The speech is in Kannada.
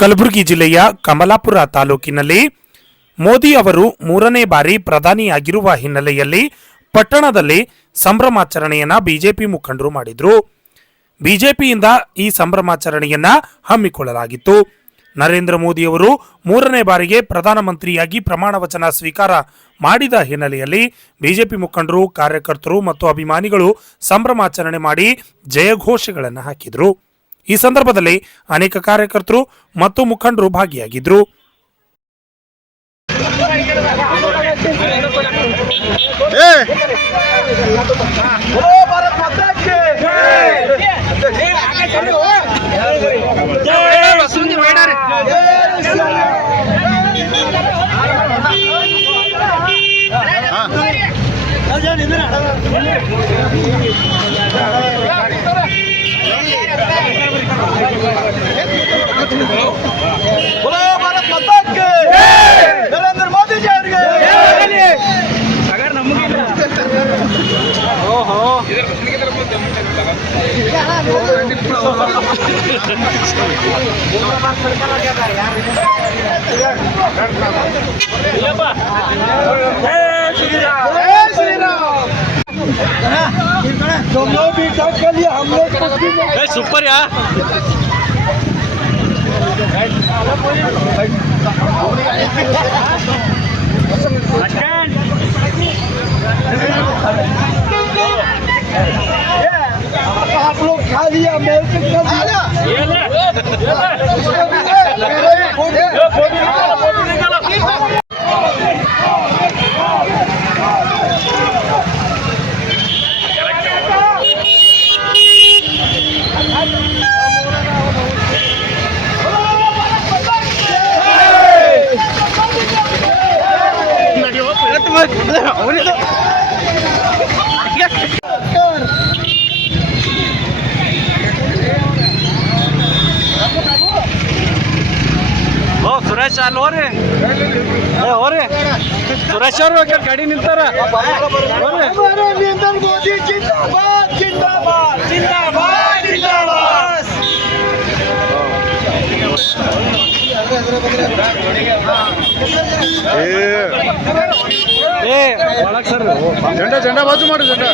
ಕಲಬುರಗಿ ಜಿಲ್ಲೆಯ ಕಮಲಾಪುರ ತಾಲೂಕಿನಲ್ಲಿ ಮೋದಿ ಅವರು 3ನೇ ಬಾರಿ ಪ್ರಧಾನಿಯಾಗಿರುವ ಹಿನ್ನೆಲೆಯಲ್ಲಿ ಪಟ್ಟಣದಲ್ಲಿ ಸಂಭ್ರಮಾಚರಣೆಯನ್ನ ಬಿಜೆಪಿ ಮುಖಂಡರು ಮಾಡಿದ್ರು. ಬಿಜೆಪಿಯಿಂದ ಈ ಸಂಭ್ರಮಾಚರಣೆಯನ್ನ ಹಮ್ಮಿಕೊಳ್ಳಲಾಗಿತ್ತು. ನರೇಂದ್ರ ಮೋದಿ ಅವರು 3ನೇ ಬಾರಿಗೆ ಪ್ರಧಾನಮಂತ್ರಿಯಾಗಿ ಪ್ರಮಾಣ ವಚನ ಸ್ವೀಕಾರ ಮಾಡಿದ ಹಿನ್ನೆಲೆಯಲ್ಲಿ ಬಿಜೆಪಿ ಮುಖಂಡರು, ಕಾರ್ಯಕರ್ತರು ಮತ್ತು ಅಭಿಮಾನಿಗಳು ಸಂಭ್ರಮಾಚರಣೆ ಮಾಡಿ ಜಯಘೋಷಗಳನ್ನು ಹಾಕಿದ್ರು. ಈ ಸಂದರ್ಭದಲ್ಲಿ ಅನೇಕ ಕಾರ್ಯಕರ್ತರು ಮತ್ತು ಮುಖಂಡರು ಭಾಗಿಯಾಗಿದ್ರು. बोलो भारत माता की नरेंद्र मोदी जी अगर ओहो तुम लोग भी के लिए हम लोग सुपर यार आप लोग खा लिया सुरेश चालू हो रे सुरेश गाड़ी निंतर नरेंद्र मोदी जिंदाबाद जिंदाबाद जिंदाबाद जिंदाबाद झंडा झंडा बाजू मारो झंडा